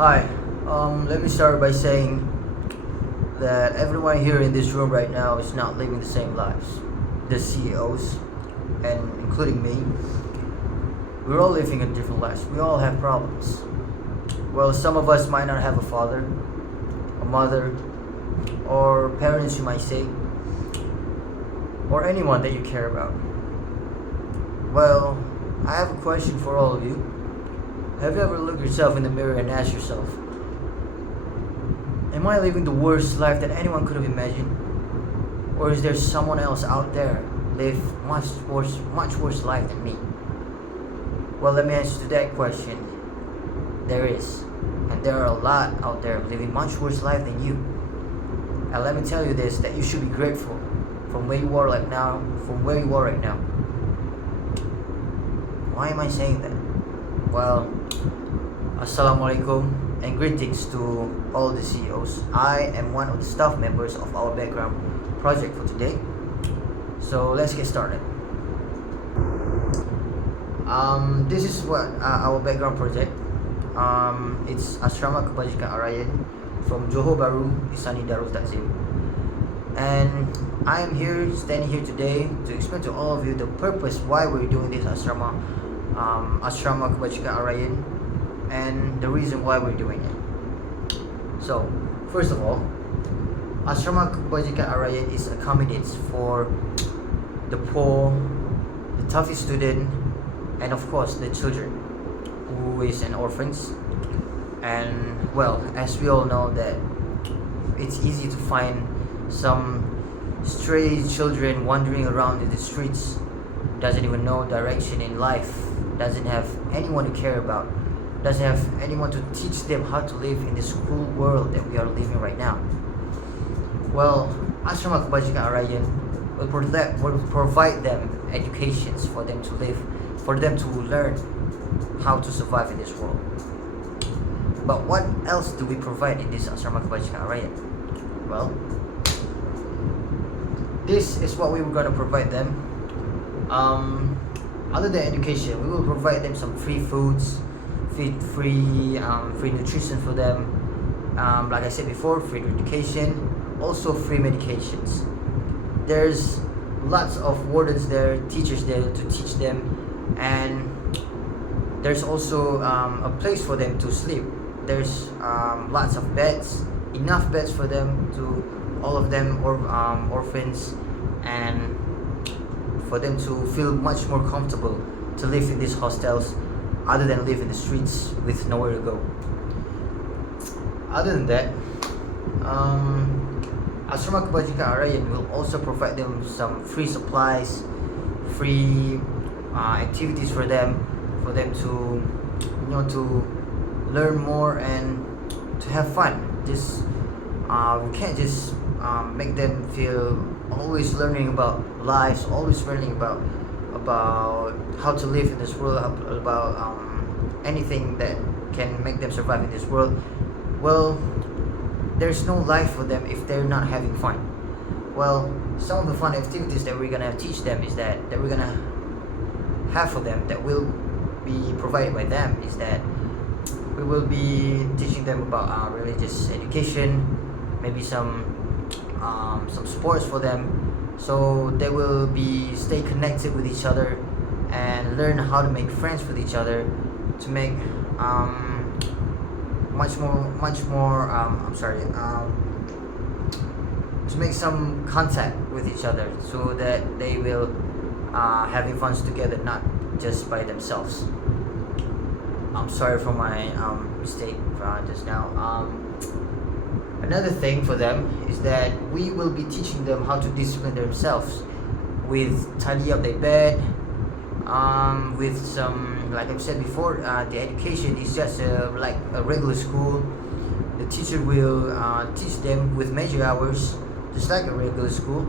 Hi, let me start by saying that everyone here in this room right now is not living the same lives. The CEOs, and including me, we're all living in different lives. We all have problems. Well, some of us might not have a father, a mother, or parents, you might say, or anyone that you care about. Well, I have a question for all of you. Have you ever looked yourself in the mirror and asked yourself, am I living the worst life that anyone could have imagined? Or is there someone else out there live much worse life than me? Well, let me answer to that question. There is. And there are a lot out there living much worse life than you. And let me tell you this, that you should be grateful from where you are right now, Why am I saying that? Well, Assalamualaikum and greetings to all the CEOs. I am one of the staff members of our background project for today. So let's get started. This is what our background project. It's Asrama Kebajikan Arayan from Johor Bahru, Isani Darul Takzim. And I am standing here today to explain to all of you the purpose why we're doing this Asrama Kebajikan Arayan, and the reason why we're doing it. So, first of all, Asrama Kebajikan Arayan is accommodates for the poor, the toughest student, and of course the children who is an orphans. And well, as we all know that it's easy to find some stray children wandering around in the streets, doesn't even know direction in life, doesn't have anyone to care about, doesn't have anyone to teach them how to live in this cruel world that we are living right now. Well, Asrama Kebajikan Arayan will provide them educations for them to live, for them to learn how to survive in this world. But what else do we provide in this Asrama Kebajikan Arayan? Well, this is what we were going to provide them. Other than education, we will provide them some free foods, free nutrition for them. Like I said before, free education, also free medications. There's lots of wardens there, teachers there to teach them, and there's also a place for them to sleep. There's lots of beds, enough beds for them, to all of them, or orphans, and for them to feel much more comfortable to live in these hostels other than live in the streets with nowhere to go. Other than that, Asrama Kebajikan Arayan will also provide them some free supplies, free activities for them to, to learn more and to have fun. Just we can't just make them feel always learning about lives, always learning about how to live in this world, about anything that can make them survive in this world. Well, there's no life for them if they're not having fun. Well, some of the fun activities that we're gonna teach them is that we're gonna have for them, that will be provided by them, is that we will be teaching them about religious education, maybe some sports for them, so they will stay connected with each other and learn how to make friends with each other, to make to make some contact with each other, so that they will having fun together, not just by themselves. I'm sorry for my mistake just now. Another thing for them is that we will be teaching them how to discipline themselves with tidy up their bed, with some, like I've said before, the education is just like a regular school. The teacher will teach them with measure hours, just like a regular school,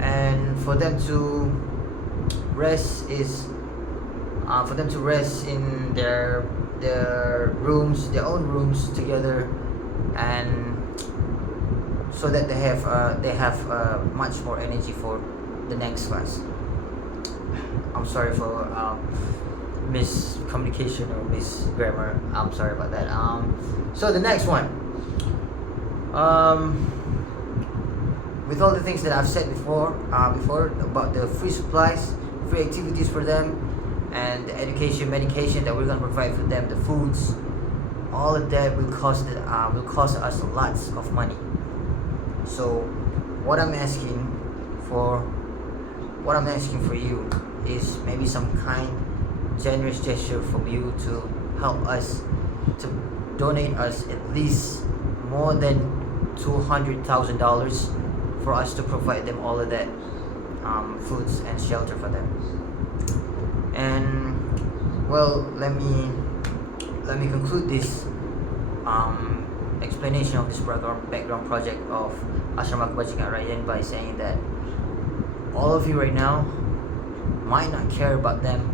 and for them to rest in their own rooms together, and so that they have much more energy for the next class. I'm sorry for miscommunication or misgrammar. I'm sorry about that. So the next one, with all the things that I've said before about the free supplies, free activities for them, and the education, medication that we're gonna provide for them, the foods, all of that will cost us lots of money. So what I'm asking for you is maybe some kind generous gesture from you to help us, to donate us at least more than $200,000 for us to provide them all of that foods and shelter for them. And well, let me conclude this explanation of this background project of Asrama Kebajikan Rakyat by saying that all of you right now might not care about them,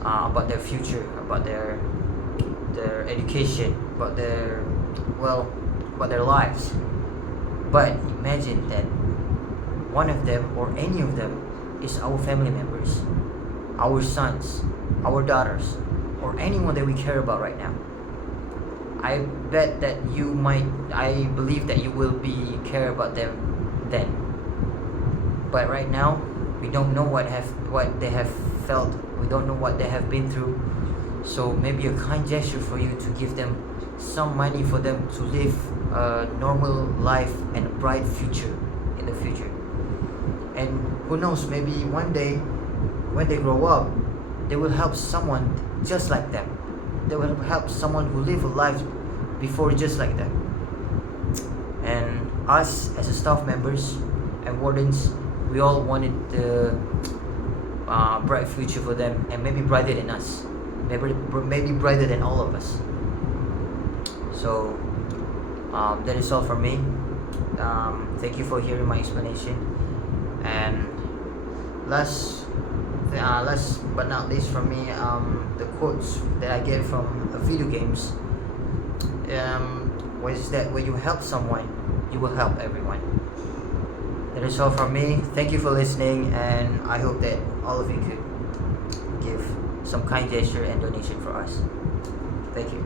about their future, about their education, about their lives. But imagine that one of them or any of them is our family members, our sons, our daughters, or anyone that we care about right now. I believe that you will be care about them then. But right now, we don't know what they have felt. We don't know what they have been through. So maybe a kind gesture for you to give them some money for them to live a normal life and a bright future in the future. And who knows, maybe one day when they grow up, they will help someone just like them. They will help someone who live a life before just like them. And us as a staff members and wardens, we all wanted the bright future for them, and maybe brighter than us, maybe brighter than all of us. So that is all from me. Thank you for hearing my explanation. And last but not least from me, the quotes that I get from video games was that when you help someone, you will help everyone. That is all from me. Thank you for listening, and I hope that all of you could give some kind gesture and donation for us. Thank you.